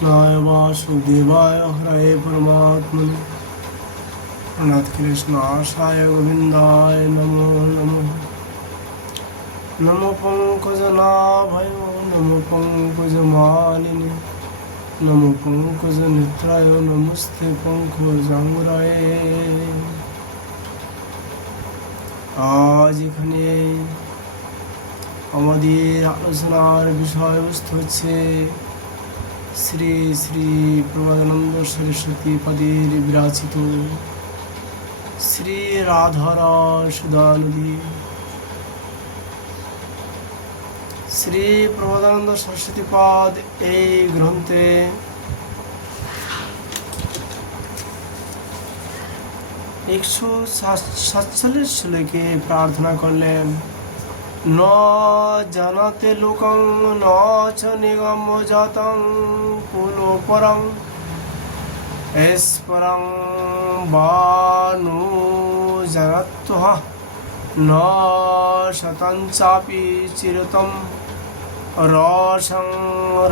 कृष्णाय वासुदेवाय हरे परमात्मने प्रणत कृष्णाशाय गोविंदाय नमो नमः। नमो पंकजनाभय नमो पंकजमालिने नमो पंकजनेत्राय नमस्ते पंकजांगराये। আজ এখানে আমাদের আলোচনার বিষয়বস্তু হচ্ছে শ্রী শ্রী প্রভাদানন্দ সরস্বতী পদের বিরাচিত শ্রী রাধারস সুধানদী। শ্রী প্রভাদানন্দ সরস্বতী পদ এই গ্রন্থে 147 শ্লোকে প্রার্থনা করলেন। ন জানাতে লোকং ন চ নিগম জাতং পুনঃপরং এস্পরং বা নো জানাত্বহ ন শতং চাপি চিরতম রসং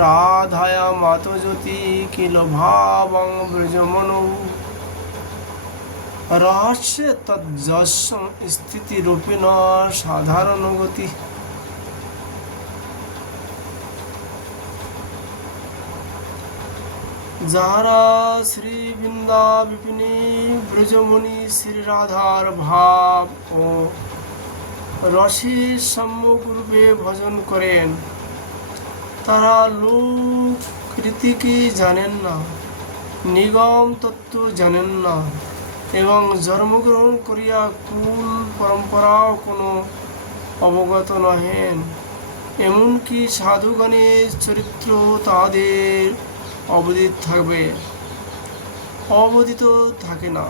রাধায়া মাতজ্যোতি কিল ভাবং ব্রজমনৌ রহস্য তজ্জস্য স্থিতিরূপিণ সাধারণ গতি। যাহারা শ্রী বৃন্দা বিপিনী ব্রজমণি শ্রী রাধার ভাব ও রসের সম্মুখ রূপে ভজন করেন, তারা লোক রীতিকে জানেন না, নিগম তত্ত্ব জানেন না এবং জন্মগ্রহণ করিয়া কুল পরম্পরাও কোনো অবগত নহেন। এমনকি সাধুগণের চরিত্র তাদের অবদিত থাকে না।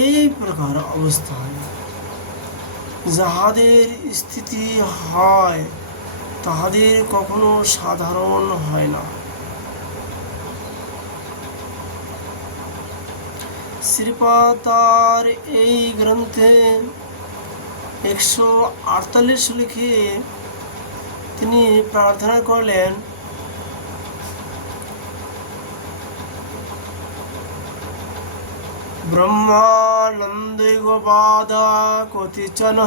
এই প্রকার অবস্থায় যাহাদের স্থিতি হয় তাহাদের কখনো সাধারণ হয় না। শ্রীপাদ তার এই গ্রন্থে 148 শ্লোকে তিনি প্রার্থনা করলেন, ব্রহ্মানন্দেগোপাদা কতিচন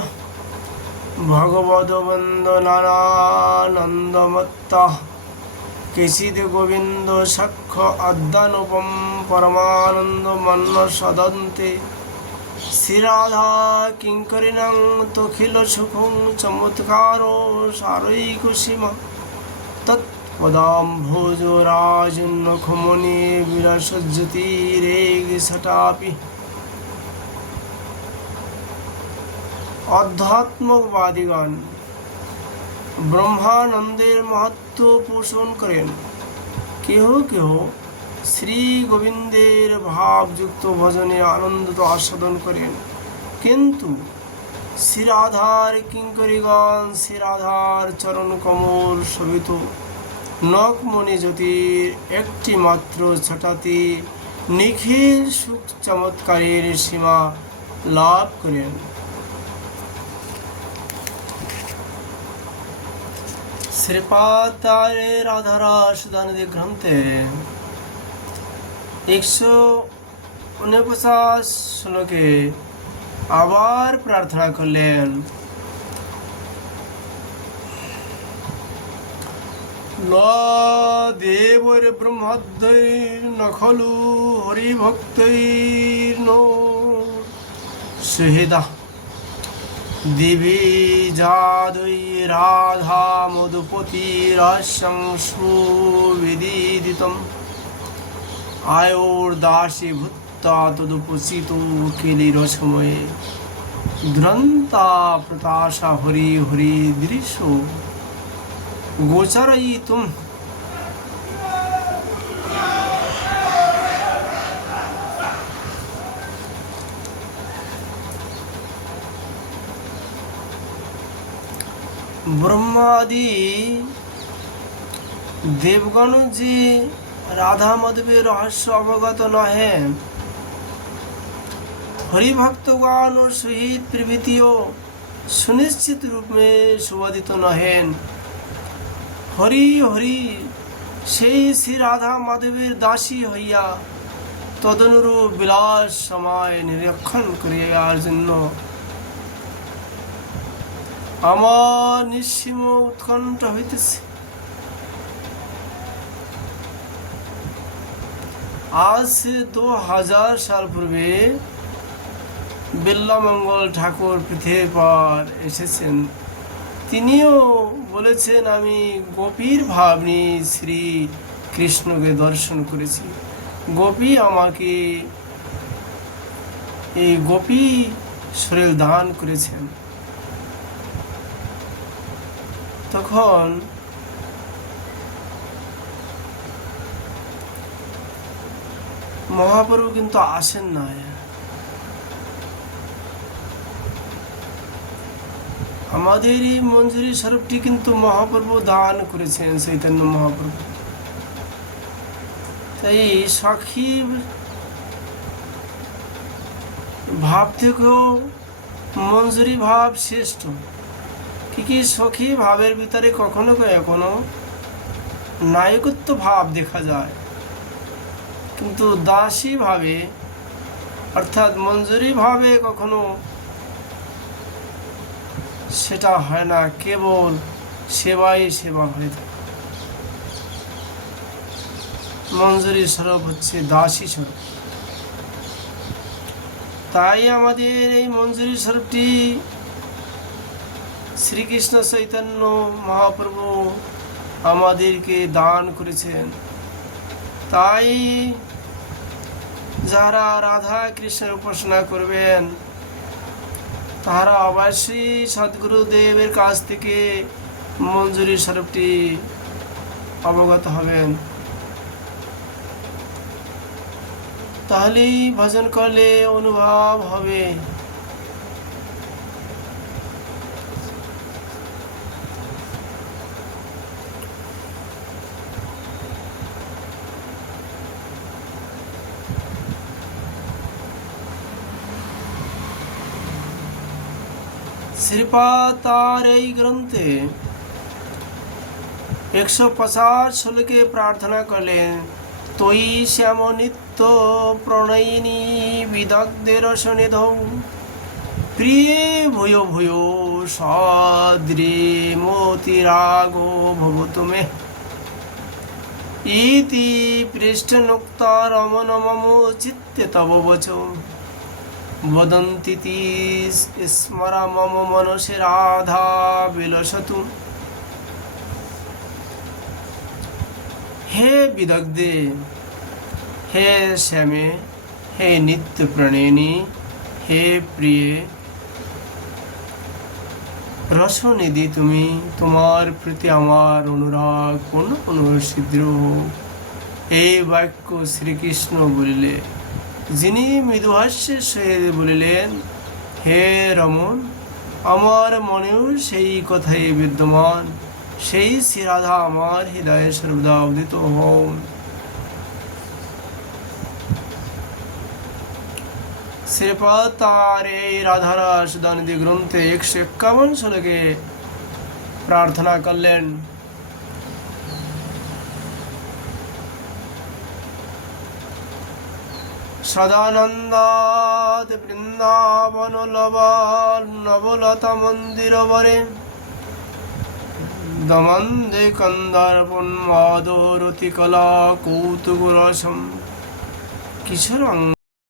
ভগবদ্বন্দনানন্দমত্তা কেচিদ গোবিন্দ সাক্ষ্য অদ্যানুপম পরমানন্দ মন্ন সদন্তে শ্রীরাধা কিঙ্করিণং তখিল সুখং চমৎকারো সারৈকসীমা তৎপদাম্ভোজ রাজন্নখমনি বিরসজ্যোতিরেগ সটাপি। অধ্যাত্মবাদীগণ ব্রহ্মানন্দের মাহাত্ম্য পোষণ করেন। কেহ কেহ শ্রী গোবিন্দের ভাবযুক্ত ভজনে আনন্দ আস্বাদন করেন, কিন্তু শ্রীরাধার কিঙ্করীগণ শ্রীরাধার চরণ কমল শোভিত নখমণি জ্যোতির একটি মাত্র ছটাতে নিখিল সুখ চমৎকারের সীমা লাভ করেন। শ্রীপাদ তার রাধারস সুধানদী গ্রন্থে 149 শ্লোকে আবার প্রার্থনা করলেন। ন দেবর ব্রহ্মদ্বৈর ন খলু হরিভক্তৈর্ন সুহৃদা দিবি যাদৈ রাধা মধুপতি রহস্যং সুবিদিতম আয়োর দাসী ভূত্তা তদুপসিত কেলির সময়ে দুরন্তা প্রতাশা হরি হরি দৃশ্য গোচরয়িতুম। ব্রহ্মাদি দেবগণ যে রাধা মাধবের রহস্য অবগত নহেন, হরিভক্তগণ সহিত প্রভৃতিও সুনিশ্চিত রূপে শোভাদিত নহেন। হরি হরি সেই শ্রী রাধা মাধবের দাসী হইয়া তদনুরূপ বিলাস সময় নিরীক্ষণ করিয়ার জন্য আমার নিঃসীম উৎকণ্ঠা হইতেছে। আজ से 2000 साल পূর্বে বিল্লামঙ্গল ঠাকুর পৃথিবীর পর এসেছেন। তিনিও বলেছেন, আমি গোপীর ভাব নিয়ে শ্রী কৃষ্ণকে দর্শন করেছি। গোপী আমাকে এই গোপী শরীর দান করেছেন। তখন মহাপ্রভু কিন্তু আসেন না। আমাদের এই মঞ্জুরি স্বরূপটি কিন্তু মহাপ্রভু দান করেছেন, চৈতন্য মহাপ্রভু। তাই সখী ভাব থেকেও মঞ্জুরি ভাব শ্রেষ্ঠ। কি সখী ভাবের ভিতরে কখনো কখনো নায়কত্ব ভাব দেখা যায়, কিন্তু দাসী ভাবে অর্থাৎ মঞ্জুরি ভাবে কখনো সেটা হয় না, কেবল সেবাই সেবা হয়ে থাকে। মঞ্জুরি স্বরূপ হচ্ছে দাসী স্বরূপ। তাই আমাদের এই মঞ্জুরি স্বরূপটি শ্রীকৃষ্ণ চৈতন্য মহাপ্রভু আমাদেরকে দান করেছেন। তাই যারা রাধা কৃষ্ণের উপাসনা করবেন তারা অবশ্যই সদ্গুরুদেবের কাছ থেকে মঞ্জুরি স্বরূপটি অবগত হবেন। তাহলেই ভজন করলে অনুভব হবে। শ্রীপাদ তার এই গ্রন্থে 150 শ্লোকে প্রার্থনা করলেন, তৈ শ্যাম নিত্য প্রণয়িনী বিদগ্ধে রসনিধৌ প্রিয়ে ভূয় ভূয় সদ্রে মতিরাগো ভবতু মে ইতি পৃষ্ঠনোক্তা রমণ মম চিত্তে তব বচো বদন্তি স্মরা মম মনসে রাধা বিলসতু। হে বিদগ্ধে, হে শ্যামে, হে নিত্য প্রণয়িনী, হে প্রিয়ে রসনিধি, তুমি তোমার প্রতি আমার অনুরাগ পূর্ণ সিদ্ধ হোক। এই বাক্য শ্রীকৃষ্ণ বলিলে, যিনি মৃদুহাস্যের সহিত বলিলেন, হে রমণ, আমার মনেও সেই কথাই বিদ্যমান, সেই শ্রী রাধা আমার হৃদয়ে সর্বদা উদিত হন। শ্রীপাদ তার এই রাধারস দানদি গ্রন্থে 151 শ্লোকে প্রার্থনা করলেন। সদানন্দাদ বৃন্দাবন নবলতা মন্দির বরে দমন্দে কন্দর্পণ মাধুরতি কলা কৌতুক রসম কিশোরং